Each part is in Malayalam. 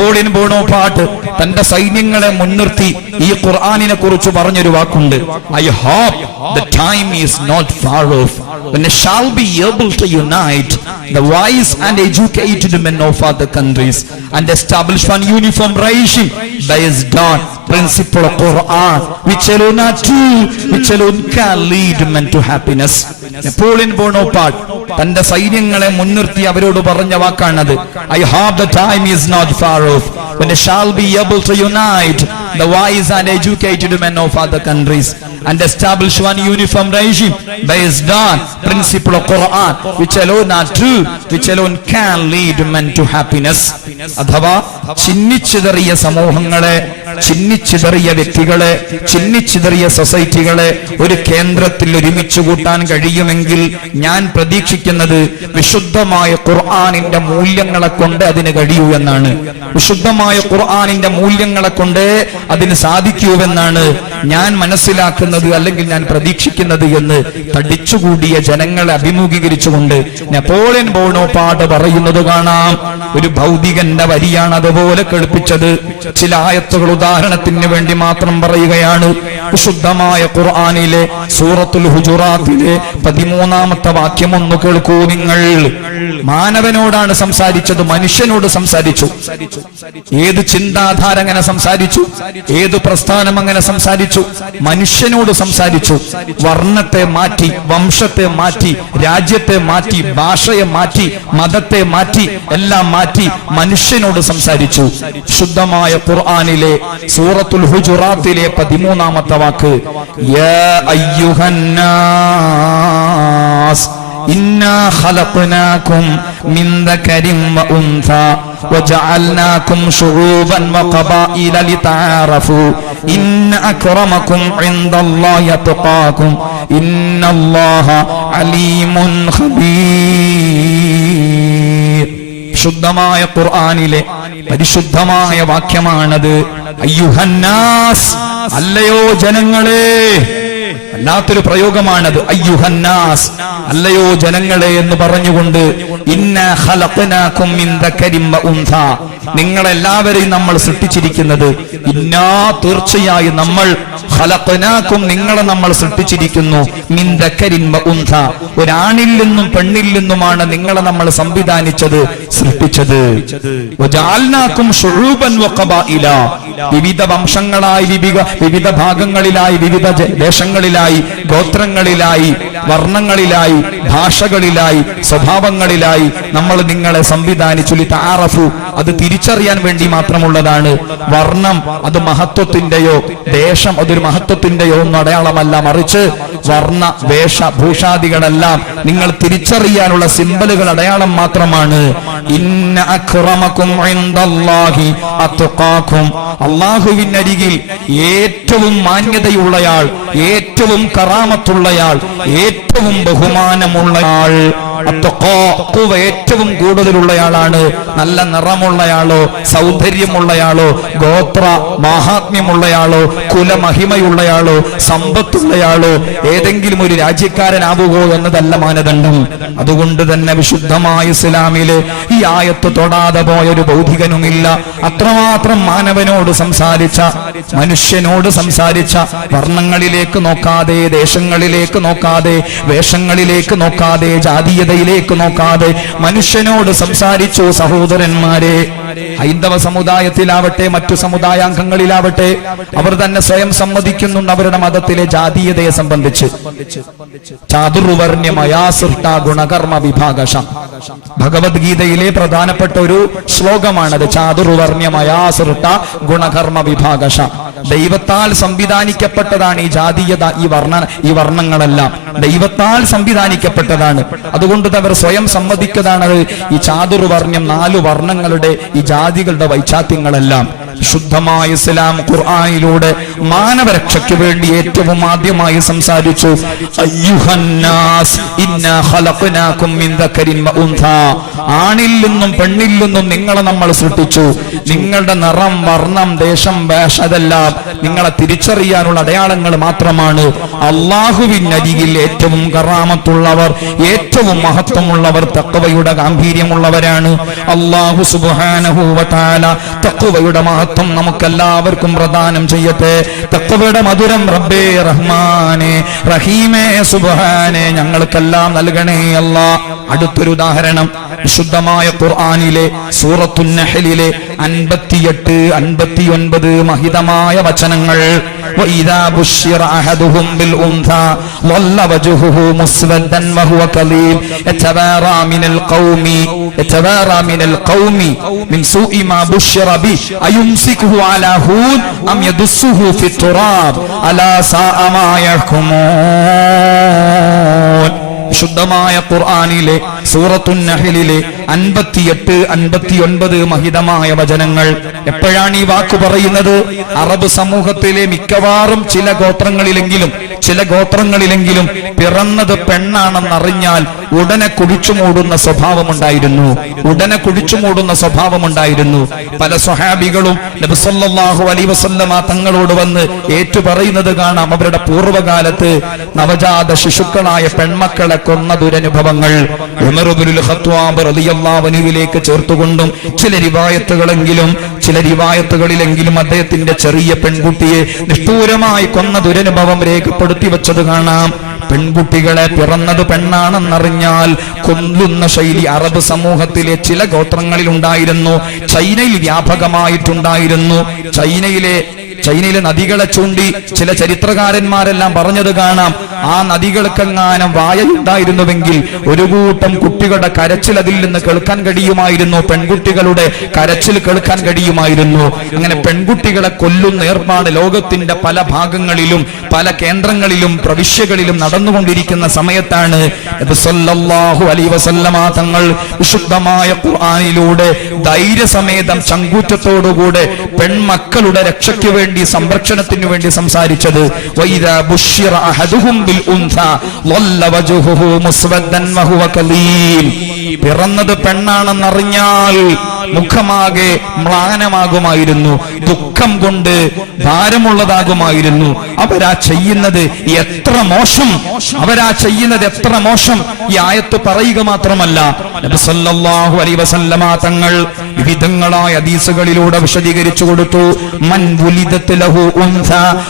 നെപ്പോളിയൻ ബോണോപാട്ട് തന്റെ സൈന്യങ്ങളെ മുൻനിർത്തി ഈ ഖുർആാനിനെ കുറിച്ച് പറഞ്ഞൊരു വാക്കുണ്ട് I hope the time is not far off when they shall be able to unite the wise and educated men of other countries and establish one uniform regime based on principle of Quran which alone are true which alone lead men to happiness Napoleon Bonaparte തന്റെ സൈന്യങ്ങളെ മുൻനിർത്തി അവരോട് പറഞ്ഞ വാക്കാണത് I have the time is not far off when they shall be able to unite the wise and educated men of other countries and establish one uniform regime based on principle of Quran which alone are true which alone can lead men to happiness. അഥവാ ചിന്നിച്ചിതറിയ സമൂഹങ്ങളെ ചിന്നിച്ചിതറിയ വ്യക്തികളെ ചിന്നിച്ചിതറിയ സൊസൈറ്റികളെ ഒരു കേന്ദ്രത്തിൽ ഒരുമിച്ച് കൂട്ടാൻ കഴിയുമെങ്കിൽ ഞാൻ പ്രതീക്ഷിക്കുന്നത് വിശുദ്ധമായ ഖുർആാനിന്റെ മൂല്യങ്ങളെ കൊണ്ട് അതിന് കഴിയൂ എന്നാണ്. വിശുദ്ധമായ ഖുർആാനിന്റെ മൂല്യങ്ങളെ കൊണ്ട് അതിന് സാധിക്കൂവെന്നാണ് ഞാൻ മനസ്സിലാക്കുന്നത്. അല്ലെങ്കിൽ ഞാൻ പ്രതീക്ഷിക്കുന്നത് എന്ന് തടിച്ചുകൂടിയ ജനങ്ങളെ അഭിമുഖീകരിച്ചുകൊണ്ട് നെപ്പോളിയൻ ബോണോപാട് പറയുന്നത് കാണാം. ഒരു ഭൗതികന്റെ വരിയാണ് അതുപോലെ കേൾപ്പിച്ചത്. ചില ആയത്തുകൾ ഉദാഹരണത്തിന് വേണ്ടി മാത്രം പറയുകയാണ്. ശുദ്ധമായ ഖുർആാനിലെ സൂറത്തുൽ ഹുജുറാത്തിലെ പതിമൂന്നാമത്തെ വാക്യം ഒന്ന് കേൾക്കൂ നിങ്ങൾ. മാനവനോടാണ് സംസാരിച്ചത് മനുഷ്യനോട് സംസാരിച്ചു. ഏത് ചിന്താധാര അങ്ങനെ സംസാരിച്ചു ഏത് പ്രസ്ഥാനം അങ്ങനെ സംസാരിച്ചു മനുഷ്യനോട് സംസാരിച്ചു. വർണത്തെ മാറ്റി വംശത്തെ മാറ്റി രാജ്യത്തെ മാറ്റി ഭാഷയെ മാറ്റി മതത്തെ മാറ്റി എല്ലാം മാറ്റി മനുഷ്യനോട് സംസാരിച്ചു ശുദ്ധമായ ഖുർആനിലെ സൂറത്തുൽ ഹുജുറാത്തിലെ പതിമൂന്നാമത്തെ വാക്ക് യാ അയ്യുഹന്നാസ് إنا خلقناكم من ذكر وأنثى وجعلناكم شعوبا وقبائل لتعارفوا إن أكرمكم عند الله يتقاكم إن الله عليم خبير ശുദ്ധമായ ഖുർആാനിലെ പരിശുദ്ധമായ വാക്യമാണത്. അയ്യുഹന്നാസ് അല്ലയോ ജനങ്ങളെ വല്ലാത്തൊരു പ്രയോഗമാണത്. അയ്യുഹന്നാസ്. അല്ലയോ ജനങ്ങളെ എന്ന് പറഞ്ഞുകൊണ്ട് നിങ്ങളെല്ലാവരെയും നമ്മൾ സൃഷ്ടിച്ചിരിക്കുന്നത്. ഇന്നാ തീർച്ചയായും നമ്മൾ ഖലഖനാകും നിങ്ങളെ നമ്മൾ സൃഷ്ടിച്ചിരിക്കുന്നു. വ ഉൻഥ ഒരാണിൽ നിന്നും പെണ്ണിൽ നിന്നുമാണ് നിങ്ങളെ നമ്മൾ സംവിധാനിച്ചത് സൃഷ്ടിച്ചത്. വിവിധ വംശങ്ങളായി വിവിധ വിവിധ ഭാഗങ്ങളിലായി വിവിധ ജ- ദേശങ്ങളിലായി ഗോത്രങ്ങളിലായി വർണങ്ങളിലായി ഭാഷകളിലായി സ്വഭാവങ്ങളിലായി നമ്മൾ നിങ്ങളെ സംവിധാനിച്ചു താറഫു അത് തിരിച്ചറിയാൻ വേണ്ടി മാത്രമുള്ളതാണ്. വർണം അത് മഹത്വത്തിന്റെയോ ദേശം അതൊരു മഹത്വത്തിന്റെയോ ഒന്നും അടയാളമല്ല. മറിച്ച് വർണ വേഷ ഭൂഷാദികളെല്ലാം നിങ്ങൾ തിരിച്ചറിയാനുള്ള സിമ്പലുകൾ അടയാളം മാത്രമാണ്. ഇന്ന അക്രമക്കും ഏറ്റവും മാന്യതയുള്ളയാൾ ഏറ്റവും കറാമത്തുള്ളയാൾ ഏറ്റവും ബഹുമാനമുള്ളയാൾ അത്തഖ്വ ഏറ്റവും കൂടുതലുള്ളയാളാണ്. നല്ല നിറമുള്ളയാളോ സൗന്ദര്യമുള്ളയാളോ ഗോത്ര മാഹാത്മ്യമുള്ളയാളോ കുലമഹിമയുള്ളയാളോ സമ്പത്തുള്ളയാളോ ഏതെങ്കിലും ഒരു രാജ്യക്കാരനാവുകയോ എന്നതല്ല മാനദണ്ഡം. അതുകൊണ്ട് തന്നെ വിശുദ്ധമായ ഇസ്ലാമിൽ ഈ ആയത്ത് തൊടാതെ പോയൊരു ഭൗതികനുമില്ല അത്രമാത്രം മാനവനോട് സംസാരിച്ച മനുഷ്യനോട് സംസാരിച്ച വർണങ്ങളിലേക്ക് നോക്കാതെ ദേശങ്ങളിലേക്ക് നോക്കാതെ വേഷങ്ങളിലേക്ക് നോക്കാതെ ജാതീയതയിലേക്ക് നോക്കാതെ മനുഷ്യനോട് സംസാരിച്ചു സഹോദരന്മാരെ. ഹൈന്ദവ സമുദായത്തിലാവട്ടെ മറ്റു സമുദായാംഗങ്ങളിലാവട്ടെ അവർ തന്നെ സ്വയം സമ്മതിക്കുന്നുണ്ട് അവരുടെ മതത്തിലെ ജാതീയതയെ സംബന്ധിച്ച്. ചാതുർവർണ്യമയാ സൃഷ്ട ഗുണകർമ്മ വിഭാഗശ. ഭഗവത്ഗീതയിലെ പ്രധാനപ്പെട്ട ഒരു ശ്ലോകമാണത് ചാതുർവർണ്യമയാ സൃഷ്ട ഗുണകർമ്മ വിഭാഗശ. ദൈവത്താൽ സംവിധാനിക്കപ്പെട്ടതാണ് ഈ ജാതീയത ഈ വർണ ഈ വർണങ്ങളെല്ലാം. ദൈവത്താൽ സംവിധാനിക്കപ്പെട്ടതാണ്. അതുകൊണ്ട് അവർ സ്വയം സമ്മതിക്കതാണത് ഈ ചാതുർവർണം നാലു വർണങ്ങളുടെ ഈ ജാതികളുടെ വൈചാത്യങ്ങളെല്ലാം ശുദ്ധമായ ഇസ്ലാം ഖുർആനിലൂടെ മാനവരക്ഷയ്ക്ക് വേണ്ടി ഏറ്റവും ആദ്യമായി സംസാരിച്ചു. ആണിൽ നിന്നും പെണ്ണിൽ നിന്നും നിങ്ങളെ നമ്മൾ സൃഷ്ടിച്ചു. നിങ്ങളുടെ നിറം വർണം ദേശം വേഷ അതെല്ലാം നിങ്ങളെ തിരിച്ചറിയാനുള്ള അടയാളങ്ങൾ മാത്രമാണ്. അള്ളാഹുവിനരികിൽ ഏറ്റവും കറാമത്തുള്ളവർ ഏറ്റവും മഹത്വമുള്ളവർ തക്കവയുടെ ഗാംഭീര്യമുള്ളവരാണ്. അള്ളാഹു സുബാനഹൂവത്താല തക്കവയുടെ മഹത്വം നമുക്കെല്ലാവർക്കും പ്രദാനം ചെയ്യട്ടെ. തക്കവയുടെ മധുരം റബ്ബേ റഹ്മാനെ റഹീമേ സുബാനെ ഞങ്ങൾക്കെല്ലാം നൽകണേ അല്ല. അടുത്തൊരു ഉദാഹരണം. വിശുദ്ധമായ ഖുർആാനിലെ സൂറത്തുന്നഹലിലെ അൻപത്തിയെട്ട് അൻപത്തി ഒൻപത് മഹിതമായ വചനങ്ങൾ. അലാ സാ അമായഹുമൂൻ വിശുദ്ധമായ ഖുർആാനിലെ സൂറത്തുന്നഹലിലെ അൻപത്തിയെട്ട് അൻപത്തിയൊൻപത് മഹിതമായ വചനങ്ങൾ. എപ്പോഴാണ് ഈ വാക്ക് പറയുന്നത്? അറബ് സമൂഹത്തിലെ മിക്കവാറും ചില ഗോത്രങ്ങളിലെങ്കിലും ചില ഗോത്രങ്ങളിലെങ്കിലും പിറന്നത് പെണ്ണാണെന്നറിഞ്ഞാൽ ഉടനെ കുഴിച്ചു മൂടുന്ന സ്വഭാവമുണ്ടായിരുന്നു. ഉടനെ കുഴിച്ചു മൂടുന്ന സ്വഭാവമുണ്ടായിരുന്നു. പല സ്വഹാബികളും നബിസല്ലാഹു അലൈ വസല്ലമ തങ്ങളോട് വന്ന് ഏറ്റുപറയുന്നത് കാണാം. അവരുടെ പൂർവകാലത്ത് നവജാത ശിശുക്കളായ പെൺമക്കളെ കൊന്ന ദുരനുഭവങ്ങൾ ഖത്വാബ് റളിയല്ലാഹുവിലേക്ക് ചേർത്തുകൊണ്ടും ചില രിവായത്തുകളെങ്കിലും ചില രിവായത്തുകളിലെങ്കിലും അദ്ദേഹത്തിന്റെ ചെറിയ പെൺകുട്ടിയെ നിഷ്ഠൂരമായി കൊന്ന ദുരനുഭവം രേഖപ്പെടുത്തി വെച്ചത് കാണാം. പെൺകുട്ടികളെ പിറന്നത് പെണ്ണാണെന്നറിഞ്ഞാൽ കൊല്ലുന്ന ശൈലി അറബ് സമൂഹത്തിലെ ചില ഗോത്രങ്ങളിൽ ഉണ്ടായിരുന്നു ചൈനയിൽ വ്യാപകമായിട്ടുണ്ടായിരുന്നു. ചൈനയിലെ ചൈനയിലെ നദികളെ ചൂണ്ടി ചില ചരിത്രകാരന്മാരെല്ലാം പറഞ്ഞത് കാണാം. ആ നദികൾക്കെങ്ങാനും വായയുണ്ടായിരുന്നുവെങ്കിൽ ഒരു കൂട്ടം കുട്ടികളുടെ കരച്ചിൽ അതിൽ നിന്ന് കേൾക്കാൻ കഴിയുമായിരുന്നു. പെൺകുട്ടികളുടെ കരച്ചിൽ കേൾക്കാൻ കഴിയുമായിരുന്നു. അങ്ങനെ പെൺകുട്ടികളെ കൊല്ലുന്ന ഏർപ്പാട് ലോകത്തിന്റെ പല ഭാഗങ്ങളിലും പല കേന്ദ്രങ്ങളിലും പ്രവിശ്യകളിലും നടന്നുകൊണ്ടിരിക്കുന്ന സമയത്താണ് അലൈഹി വസല്ലമ തങ്ങൾ വിശുദ്ധമായ ഖുർആാനിലൂടെ ധൈര്യസമേതം ചങ്കൂറ്റത്തോടുകൂടെ പെൺമക്കളുടെ രക്ഷയ്ക്ക് വേണ്ടി സംരക്ഷണത്തിന് വേണ്ടി സംസാരിച്ചത്. പിറന്നത് പെണ്ണാണെന്നറിഞ്ഞാൽ മുഖമാകെ മ്ലാനമാകുമായിരുന്നു. ദുഃഖം കൊണ്ട് ഭാരമുള്ളതാകുമായിരുന്നു. അവരാ ചെയ്യുന്നത് എത്ര മോശം. അവരാ ചെയ്യുന്നത് എത്ര മോശം. ഈ ആയത്ത് പറയുക മാത്രമല്ല. വസല്ലമ തങ്ങൾ വിവിധങ്ങളായ ഹദീസുകളിലൂടെ വിശദീകരിച്ചു കൊടുത്തു. മൻ ലഹു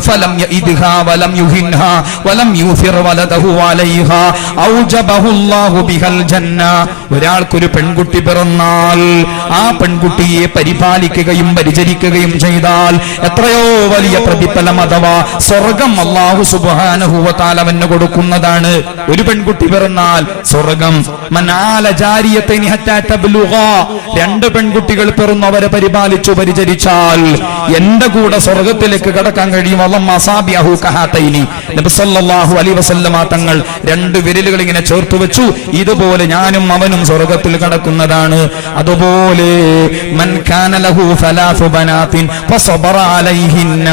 ഫലം യഇദ്ഹാ വലം യുഹിൻഹാ വലം യുഫിർ വലദഹു അലൈഹാ ബിഹൽ ജന്ന. ഒരാൾക്കൊരു പെൺകുട്ടി പിറന്നാൽ ആ പെൺകുട്ടിയെ പരിപാലിക്കുകയും പരിചരിക്കുകയും ചെയ്താൽ എത്രയോ വലിയ പ്രതിഫലം അഥവാ സ്വർഗം അള്ളാഹു സുബാനഹൂവത്താലവന് കൊടുക്കുന്നതാണ്. ഒരു പെൺകുട്ടി പിറന്നാൽ സ്വർഗം. രണ്ട് പെൺകുട്ടികൾ പിറന്നു അവരെ പരിപാലിച്ചു പരിചരിച്ചാൽ എന്റെ കൂടെ സ്വർഗത്തിലേക്ക് കടക്കാൻ കഴിയും. വസല്ലമ തങ്ങൾ രണ്ട് വിരലുകൾ ഇങ്ങനെ ചേർത്ത് വെച്ചു. ഇതുപോലെ ഞാനും അവനും സ്വർഗത്തിൽ കടക്കുന്നതാണ്. അതുപോലെ من كان له ثلاث بنات فصبر عليهن.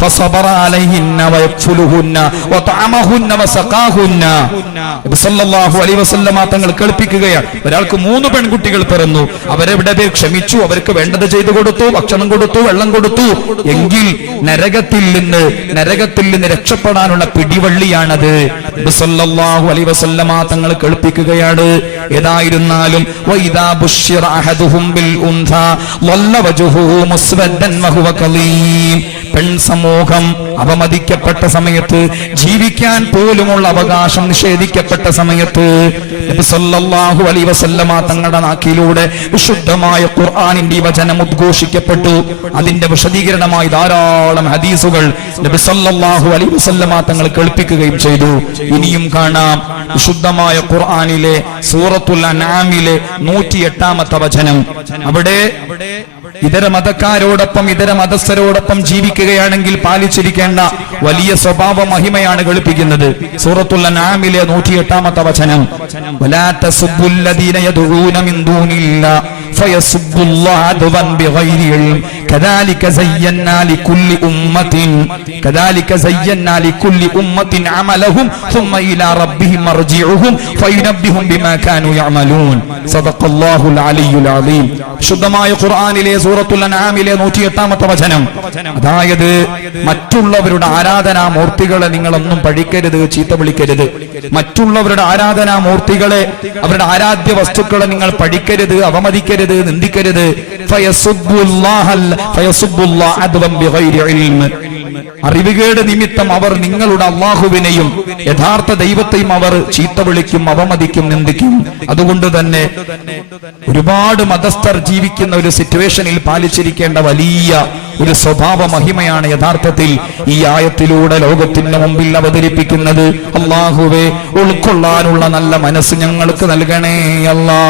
ഫസബറ عليهن ويكفلهن وطعمهن وسقاهن. നബി സല്ലല്ലാഹു അലൈഹി വസല്ലമ തങ്ങൾ കേൾപ്പിക്കുകയാണ്. ഒരാൾക്ക് മൂന്ന് പെൺകുട്ടികൾ പിറന്നു. അവരെവിടെ പേർ ക്ഷമിച്ചു. അവർക്ക് വേണ്ടത് ചെയ്തു കൊടുത്തു ഭക്ഷണം കൊടുത്തു വെള്ളം കൊടുത്തു. എങ്കിൽ നരകത്തിൽ നിന്ന് നരകത്തിൽ നിന്ന് രക്ഷപ്പെടാനുള്ള പിടിവള്ളിയാണത്. നബി സല്ലല്ലാഹു അലൈഹി വസല്ലമ തങ്ങൾ കേൾപ്പിക്കുകയാണ്. ഏതായിരുന്നാലും വൈദാ ബുശ്ശിറ ബിൽ ളല്ല വജ്ഹുഹു മുസ്വദ്ദൻ വഹുവ കലീം. പെൺ സമൂഹം അപമതിക്കപ്പെട്ട സമയത്ത് ജീവിക്കാൻ പോലുമുള്ള അവകാശം നിഷേധിക്കപ്പെട്ട സമയത്ത് സല്ലല്ലാഹു അലൈഹി വസല്ലമ തങ്ങളുടെ നാക്കിലൂടെ വിശുദ്ധമായ ഖുർആാനിന്റെ വചനം ഉദ്ഘോഷിക്കപ്പെട്ടു. അതിന്റെ വിശദീകരണമായി ധാരാളം ഹദീസുകൾ നബി സല്ലല്ലാഹു അലൈഹി വസല്ലമ തങ്ങൾ കേൾപ്പിക്കുകയും ചെയ്തു. ഇനിയും കാണാം. വിശുദ്ധമായ ഖുർആാനിലെ സൂറത്തുൽ അനാമിലെ നൂറ്റി എട്ടാമത്തെ വചനം. അവിടെ ഇതര മതക്കാരോടൊപ്പം ഇതര മതസ്ഥരോടൊപ്പം ജീവിക്കുകയാണെങ്കിൽ പാലിച്ചിരിക്കേണ്ട വലിയ സ്വഭാവ മഹിമയാണ് കളിപ്പിക്കുന്നത് സൂറത്തുൽ അൻആമിലെ നൂറ്റി എട്ടാമത്തെ വചനം ولا تسبوا الذين يدعون من دون الله فيسب الله عدوا بغير علم كذلك زينا لكل أمة كذلك زينا لكل أمة عملهم ثم إلى ربهم مرجعهم فينبهم بما كانوا يعملون صدق الله العلي العظيم ശുദ്ധമായ ഖുർആനിലെ സൂറത്തുൽ അൻആമിലെ നൂറ്റി എട്ടാമത്തെ വചനം അതായത് മറ്റുള്ളവരുടെ ആരാധനാ മൂർത്തികളെ നിങ്ങളൊന്നും പഴിക്കരുത് ചീത്ത വിളിക്കരുത്. മറ്റുള്ളവരുടെ ആരാധനാ മൂർത്തികളെ അവരുടെ ആരാധ്യ വസ്തുക്കളെ നിങ്ങൾ പഴിക്കരുത് അവമതിക്കരുത് നിന്ദിക്കരുത്. ഫയസുബ്ബുല്ലാഹൽ- ഫയസുബ്ബുല്ലാഹ അദ്വം ബിഗൈരി ഇൽമ്. അറിവുകേട് നിമിത്തം അവർ നിങ്ങളുടെ അള്ളാഹുവിനെയും യഥാർത്ഥ ദൈവത്തെയും അവർ ചീത്ത വിളിക്കും അവമതിക്കും നിന്ദിക്കും. അതുകൊണ്ട് തന്നെ ഒരുപാട് മതസ്ഥർ ജീവിക്കുന്ന ഒരു സിറ്റുവേഷനിൽ പാലിച്ചിരിക്കേണ്ട വലിയ ഒരു സ്വഭാവ മഹിമയാണ് യഥാർത്ഥത്തിൽ ഈ ആയത്തിലൂടെ ലോകത്തിന് മുമ്പിൽ അവതരിപ്പിക്കുന്നത്. അള്ളാഹുവെ ഉൾക്കൊള്ളാനുള്ള നല്ല മനസ്സ് ഞങ്ങൾക്ക് നൽകണേ അല്ലാ.